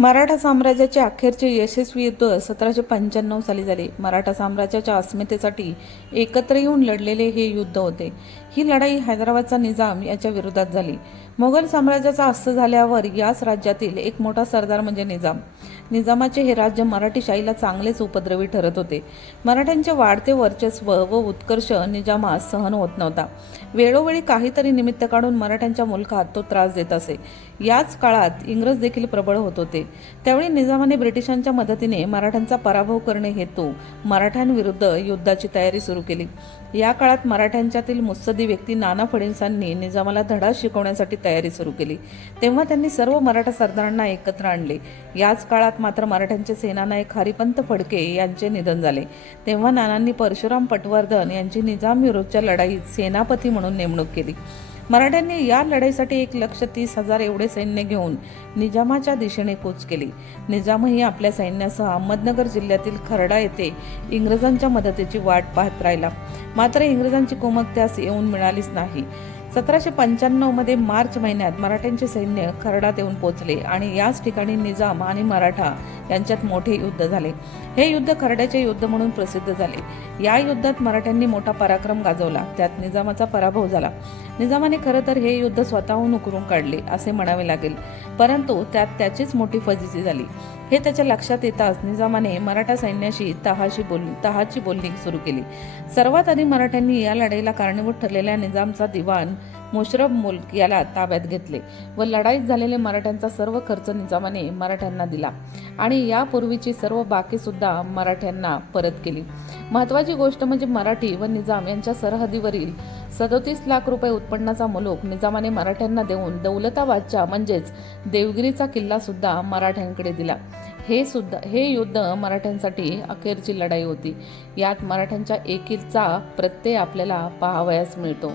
मराठा साम्राज्याचे अखेरचे यशस्वी युद्ध सतराशे पंच्याण्णव साली झाले. मराठा साम्राज्याच्या अस्मितेसाठी एकत्र येऊन लढलेले हे युद्ध होते. ही लढाई हैदराबादचा निजाम याच्या विरोधात झाली. मोगल साम्राज्याचा अस्त झाल्यावर याच राज्यातील एक मोठा सरदार म्हणजे निजाम. निजामाचे हे राज्य मराठी शाहीला चांगलेच उपद्रवी ठरत होते. मराठ्यांचे वाढते वर्चस्व व उत्कर्ष निजामास सहन होत नव्हता. वेळोवेळी काहीतरी निमित्त काढून मराठ्यांच्या मुलखात तो त्रास देत असे. याच काळात इंग्रज देखील प्रबळ होत होते. त्यावेळी निजामाने ब्रिटिशांच्या मदतीने मराठ्यांचा पराभव करणे हेतू मराठ्यांविरुद्ध युद्धाची तयारी सुरू केली. या काळात मराठ्यांच्यातील मुत्सदी व्यक्ती नाना फडणवीसांनी निजामाला धडा शिकवण्यासाठी तयारी सुरू केली. तेव्हा त्यांनी सर्व मराठा सरदारांना एकत्र आणले. याच काळात मात्र मराठ्यांचे सेनानायक हरिपंत फडके यांचे निधन झाले. तेव्हा नानांनी परशुराम पटवर्धन यांची निजाम विरोधच्या लढाईत सेनापती म्हणून नेमणूक केली. मराठ्यांनी या लढाईसाठी एक लक्ष तीस हजार एवढे सैन्य घेऊन निजामाच्या दिशेने कूच केली. निजामही आपल्या सैन्यासह अहमदनगर जिल्ह्यातील खरडा येथे इंग्रजांच्या मदतीची वाट पाहत राहिला. मात्र इंग्रजांची कुमक त्यास येऊन मिळालीच नाही. सतराशे पंच्याण्णवमध्ये मार्च महिन्यात मराठ्यांचे सैन्य खरडात येऊन पोचले आणि याच ठिकाणी निजाम आणि मराठा यांच्यात मोठे युद्ध झाले. हे युद्ध खरड्याचे युद्ध म्हणून प्रसिद्ध झाले. या युद्धात मराठ्यांनी मोठा पराक्रम गाजवला. त्यात निजामाचा पराभव झाला. निजामाने खरं तर हे युद्ध स्वतःहून उकरून काढले असे म्हणावे लागेल. परंतु त्यात त्याचीच मोठी फजिती झाली. हे त्याच्या लक्षात येताच निजामाने मराठा सैन्याशी तहाशी बोल तहाची बोलणी सुरू केली. सर्वात आधी मराठ्यांनी या लढाईला कारणीभूत ठरलेल्या निजामचा दिवाण मुशरफ मुल्क याला ताब्यात घेतले व लढाईत झालेले मराठ्यांचा सर्व खर्च निजामाने मराठ्यांना दिला. आणि यापूर्वीची सर्व बाकी सुद्धा मराठ्यांना परत केली. महत्वाची गोष्ट म्हणजे मराठी व निजाम यांच्या सरहदीवरील सदोतीस लाख रुपये उत्पन्नाचा मुलूक निजामाने मराठ्यांना देऊन दौलताबादच्या म्हणजेच देवगिरीचा किल्ला सुद्धा मराठ्यांकडे दिला. हे सुद्धा हे युद्ध मराठ्यांसाठी अखेरची लढाई होती. यात मराठ्यांच्या एकीचा प्रत्यय आपल्याला पाहावयास मिळतो.